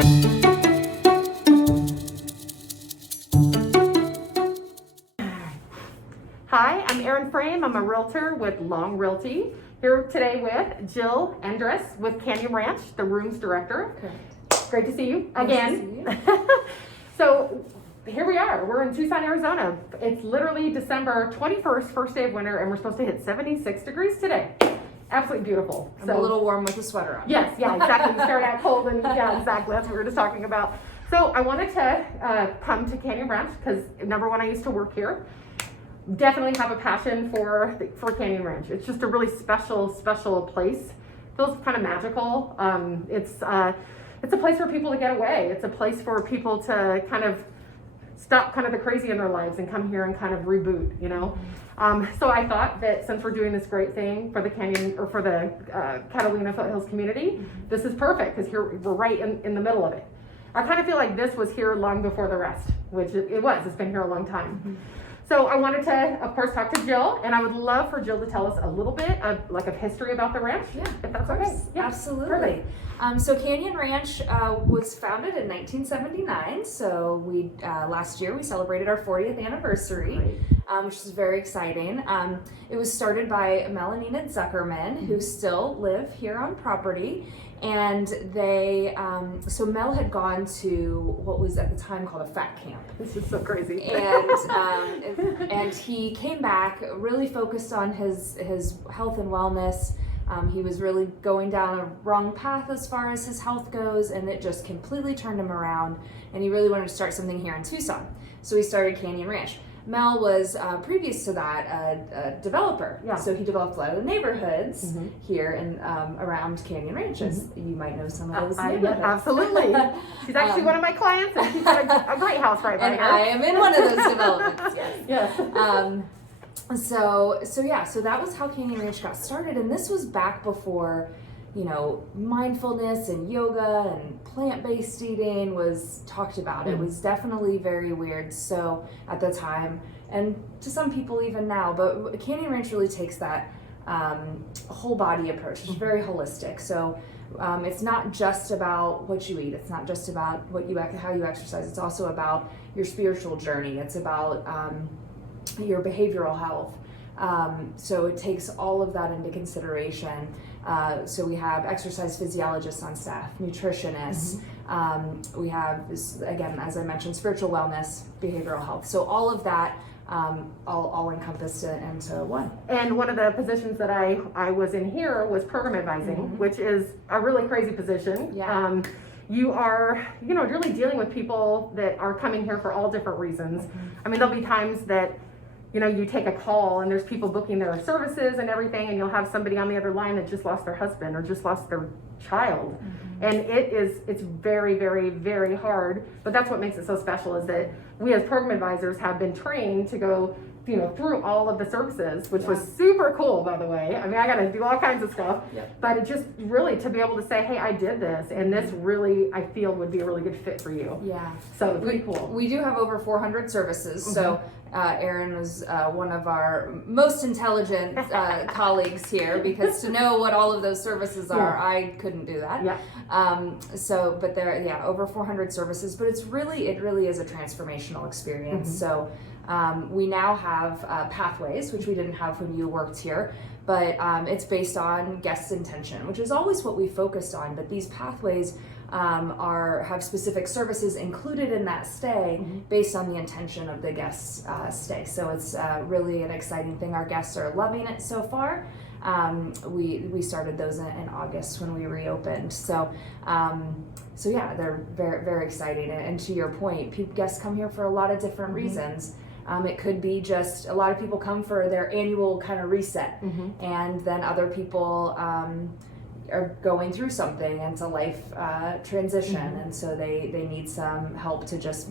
Hi, I'm Erin Frame. I'm a realtor with Long Realty. Here today with Jill Endres with Canyon Ranch, the rooms director. Correct. Great to see you Nice again. to see you. So here we are. We're in Tucson, Arizona. It's literally December 21st, first day of winter, and we're supposed to hit 76 degrees today. Absolutely beautiful. I'm a little warm with a sweater on. Yes, yeah, exactly. You start out cold, and yeah, exactly. That's what we were just talking about. So I wanted to come to Canyon Ranch because number one, I used to work here. Definitely have a passion for Canyon Ranch. It's just a really special place. Feels kind of magical. It's a place for people to get away. It's a place for people to kind of stop kind of the crazy in their lives and come here and kind of reboot, you know. So I thought that since we're doing this great thing for the Canyon or for the Catalina Foothills community, this is perfect because here we're right in the middle of it. I kind of feel like this was here long before the rest, which it was. It's been here a long time. Mm-hmm. So I wanted to, of course, talk to Jill, and I would love for Jill to tell us a little bit of history about the ranch. Yeah, if that's of course. okay. Yeah, absolutely. So Canyon Ranch was founded in 1979. So we last year we celebrated our 40th anniversary, which is very exciting. It was started by Mel and Zuckerman, who still live here on property. And they, so Mel had gone to what was at the time called a fat camp. This is so crazy. And he came back really focused on his health and wellness. He was really going down a wrong path as far as his health goes, and it just completely turned him around. And he really wanted to start something here in Tucson. So he started Canyon Ranch. Mel was, previous to that, a developer. Yeah. So he developed a lot of the neighborhoods here and around Canyon Ranch, as you might know some of those neighborhoods. Absolutely. She's actually one of my clients, and she's got a great house right by and her. I am in one of those developments, yes. Yes. So that was how Canyon Ranch got started, and this was back before, you know, mindfulness and yoga and plant-based eating was talked about. It was definitely very weird so at the time, and to some people even now, but Canyon Ranch really takes that whole body approach. It's very holistic. So it's not just about what you eat. It's not just about how you exercise. It's also about your spiritual journey. It's about your behavioral health. So it takes all of that into consideration. So we have exercise physiologists on staff, nutritionists. We have, again, as I mentioned, spiritual wellness, behavioral health. So all of that all encompassed into one. And one of the positions that I was in here was program advising, which is a really crazy position. Yeah. You are, really dealing with people that are coming here for all different reasons. I mean, there'll be times that you take a call and there's people booking their services and everything, and you'll have somebody on the other line that just lost their husband or just lost their child. And it's very, very, very hard, but that's what makes it so special, is that we as program advisors have been trained to go through all of the services, which was super cool, by the way. I mean, I got to do all kinds of stuff, but it just really to be able to say, hey, I did this, and this really, I feel, would be a really good fit for you. Yeah. So pretty cool. We do have over 400 services, so Erin was one of our most intelligent colleagues here, because to know what all of those services are, I couldn't do that. Yeah. But there, over 400 services, but it really is a transformational experience. So we now have pathways, which we didn't have when you worked here, but it's based on guest intention, which is always what we focused on. But these pathways have specific services included in that stay based on the intention of the guest's stay. So it's really an exciting thing. Our guests are loving it so far. We started those in August when we reopened. So yeah, they're very, very exciting. And to your point, guests come here for a lot of different reasons. It could be just a lot of people come for their annual kind of reset, and then other people are going through something, and it's a life transition, and so they need some help to just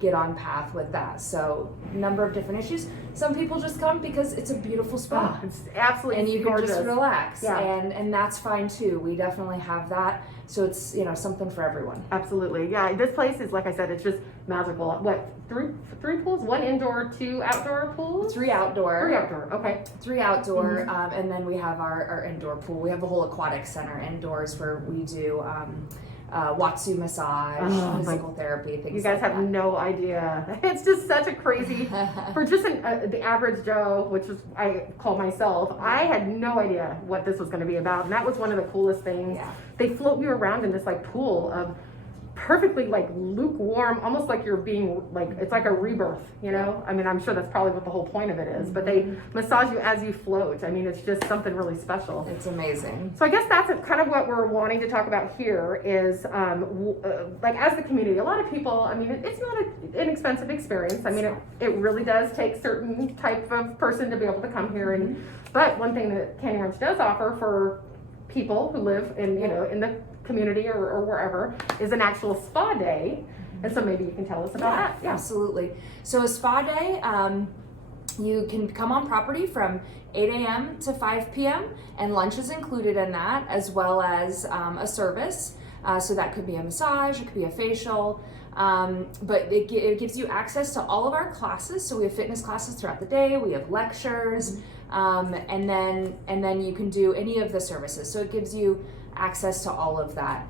get on path with that. So number of different issues. Some people just come because it's a beautiful spot. Oh, it's absolutely and you gorgeous. Can just relax, yeah. and that's fine too. We definitely have that. So it's something for everyone. Absolutely, yeah. This place is, like I said, it's just magical. What, three pools? 1 indoor, 2 outdoor pools? 3 outdoor. 3 outdoor. Okay. 3 outdoor, and then we have our indoor pool. We have a whole aquatic center indoors where we do Watsu massage, physical therapy, things like that. You guys have no idea. It's just such a crazy, for just the average Joe, which is I call myself, I had no idea what this was going to be about. And that was one of the coolest things. Yeah. They float you around in this like pool of perfectly like lukewarm, almost like you're being like, it's like a rebirth, you know? I mean, I'm sure that's probably what the whole point of it is, but they massage you as you float. I mean, it's just something really special. It's amazing. So I guess that's kind of what we're wanting to talk about here is like as the community, a lot of people, I mean, it's not an inexpensive experience. I mean, it really does take certain type of person to be able to come here. And but one thing that Canyon Ranch does offer for people who live in, you know, in the community or wherever is an actual spa day. And so maybe you can tell us about that. Yeah, absolutely. So a spa day, you can come on property from 8 a.m. to 5 p.m. and lunch is included in that, as well as a service. So that could be a massage, it could be a facial, but it gives you access to all of our classes. So we have fitness classes throughout the day, we have lectures, and then you can do any of the services. So it gives you access to all of that,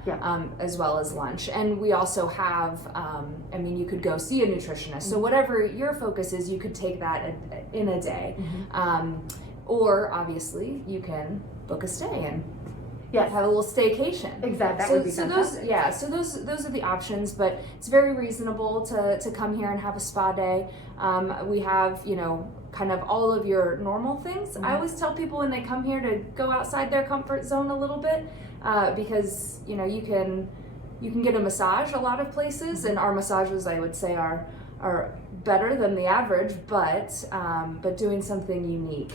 as well as lunch. And we also have, I mean, you could go see a nutritionist. So whatever your focus is, you could take that in a day. Or obviously you can book a stay and have a little staycation. Exactly. That So, would be so fantastic. those are the options, but it's very reasonable to come here and have a spa day. We have, you know, kind of all of your normal things. I always tell people when they come here to go outside their comfort zone a little bit, because you know you can get a massage a lot of places, and our massages I would say are better than the average, but doing something unique.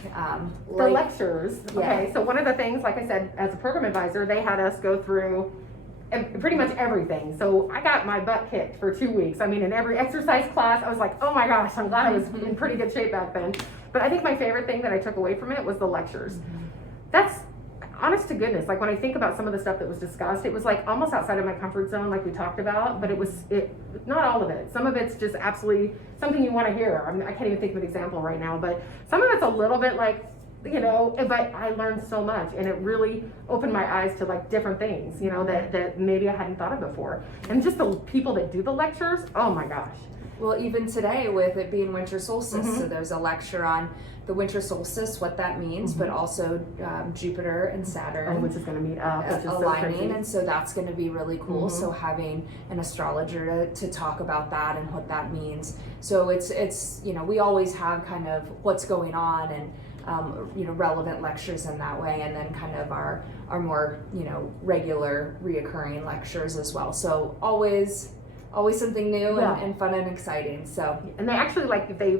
The lectures. Okay, so one of the things, like I said, as a program advisor, they had us go through pretty much everything. So I got my butt kicked for 2 weeks. I mean, in every exercise class, I was like, oh my gosh, I'm glad I was in pretty good shape back then. But I think my favorite thing that I took away from it was the lectures. That's honest to goodness. Like when I think about some of the stuff that was discussed, it was like almost outside of my comfort zone, like we talked about, but not all of it. Some of it's just absolutely something you want to hear. I mean, I can't even think of an example right now, but some of it's a little bit like, you know, but I learned so much, and it really opened my eyes to like different things, you know, that maybe I hadn't thought of before. And just the people that do the lectures, oh my gosh. Well, even today with it being winter solstice, so there's a lecture on the winter solstice, what that means, but also Jupiter and Saturn, which is going to meet up, which is aligning, so crazy. and so that's going to be really cool. So having an astrologer to talk about that and what that means. So it's you know, we always have kind of what's going on and you know, relevant lectures in that way, and then kind of our more, you know, regular reoccurring lectures as well. So always something new and fun and exciting. So, and they actually like they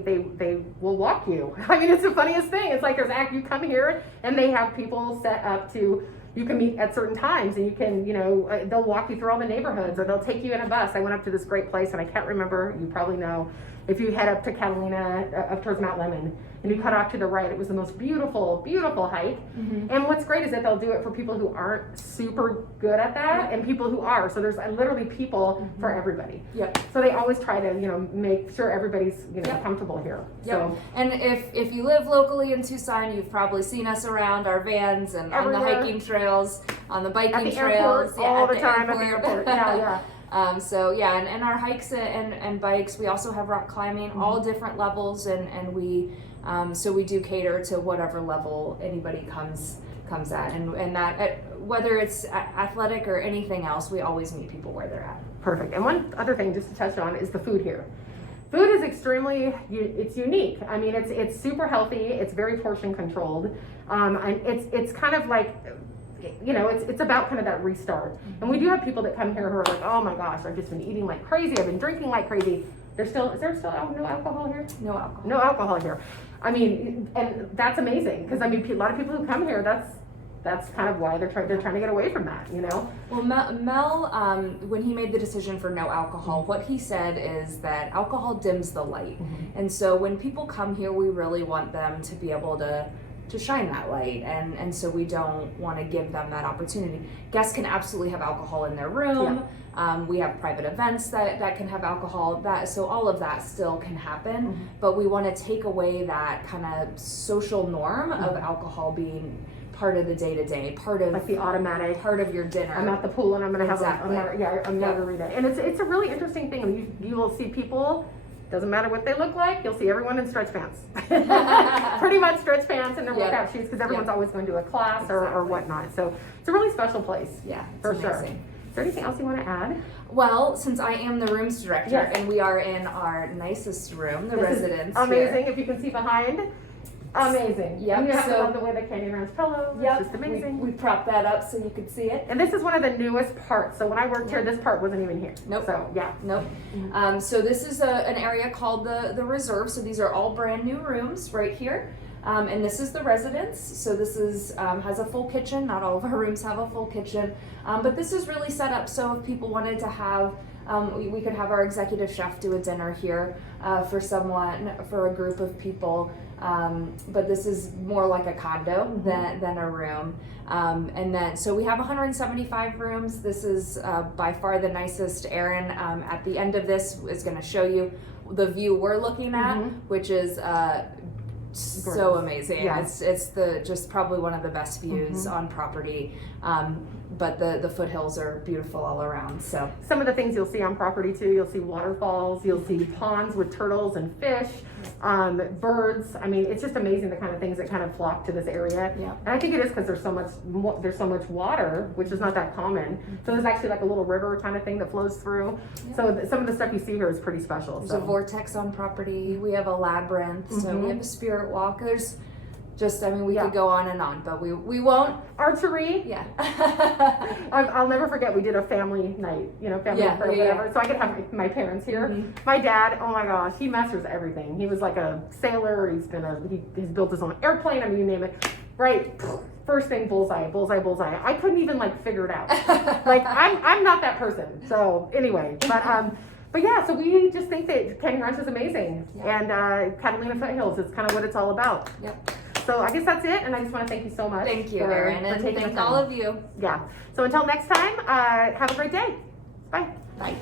will walk you. I mean, it's the funniest thing. It's like you come here and they have people set up to, you can meet at certain times, and you can, you know, they'll walk you through all the neighborhoods, or they'll take you in a bus. I went up to this great place, and I can't remember, you probably know, if you head up to Catalina, up towards Mount Lemmon, and you cut off to the right, it was the most beautiful, beautiful hike. And what's great is that they'll do it for people who aren't super good at that, and people who are. So there's literally people for everybody. So they always try to, you know, make sure everybody's, you know, comfortable here. So, and if you live locally in Tucson, you've probably seen us around our vans and everywhere. On the hiking trails, on the biking at the trails, airport, all at the time at the airport. So and our hikes and bikes, we also have rock climbing, all different levels, and we so we do cater to whatever level anybody comes at, and that whether it's athletic or anything else, we always meet people where they're at. Perfect. And one other thing just to touch on is the food here. Food is extremely, it's unique. I mean, it's super healthy. It's very portion controlled, and it's kind of like, you know, it's about kind of that restart. And we do have people that come here who are like, oh my gosh, I've just been eating like crazy. I've been drinking like crazy. Is there still no alcohol here? No alcohol. No alcohol here. I mean, and that's amazing, because I mean, a lot of people who come here, that's kind of why they're trying to get away from that, you know? Well, Mel, when he made the decision for no alcohol, what he said is that alcohol dims the light. And so when people come here, we really want them to be able to shine that light, and so we don't want to give them that opportunity. Guests can absolutely have alcohol in their room. We have private events that can have alcohol, so all of that still can happen, but we want to take away that kind of social norm of alcohol being part of the day-to-day, part of like the automatic. part of your dinner. I'm at the pool and I'm gonna have Exactly. a margarita. And it's a really interesting thing. I mean, you will see people, doesn't matter what they look like, you'll see everyone in stretch pants. Pretty much stretch pants and their workout shoes, because everyone's always going to a class or whatnot. So it's a really special place. Yeah, for it's sure. amazing. Is there anything else you want to add? Well, since I am the rooms director, Yes. and we are in our nicest room, the This is residence amazing. here. If you can see behind, amazing. Yep, And you have to so- love the way the Canyon Ranch pillow. Yep, It's just amazing. We propped that up so you could see it. And this is one of the newest parts. So when I worked here, this part wasn't even here. Nope. So yeah. Nope. So this is an area called the Reserve. So these are all brand new rooms right here. And this is the residence. So this is has a full kitchen. Not all of our rooms have a full kitchen, but this is really set up so if people wanted to have, we could have our executive chef do a dinner here for a group of people. But this is more like a condo than a room. And then, so we have 175 rooms. This is by far the nicest. Erin, at the end of this, is going to show you the view we're looking at, which is so amazing. Yes. It's just probably one of the best views on property. But the foothills are beautiful all around. So Some of the things you'll see on property too, you'll see waterfalls, you'll see ponds with turtles and fish, birds. I mean, it's just amazing the kind of things that kind of flock to this area. Yeah. And I think it is because there's so much water, which is not that common. So there's actually like a little river kind of thing that flows through. So some of the stuff you see here is pretty special. there's a vortex on property. We have a labyrinth. So we have a spirit walk. There's just, I mean, we could go on and on, but we won't. Archery. Yeah. I'll never forget, we did a family night, family Yeah, prayer, yeah, yeah. whatever. So I could have my parents here. My dad, oh my gosh, he masters everything. He was like a sailor. He's built his own airplane. I mean, you name it. Right. First thing, bullseye, bullseye, bullseye. I couldn't even figure it out. I'm not that person. So anyway, but yeah, so we just think that Canyon Ranch is amazing. And Catalina Foothills is kind of what it's all about. Yep. So I guess that's it, and I just want to thank you so much. Thank you, for Erin, and taking the thank time. all of you. Yeah. So until next time, have a great day. Bye. Bye.